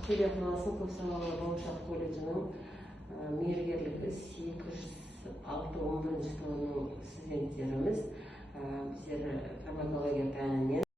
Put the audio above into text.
Ақтөбе қаласының көпсалалы болашақ колледжінің мейіргерлік іс 206-11 тобының студенттеріміз біздер фармакология пәнінен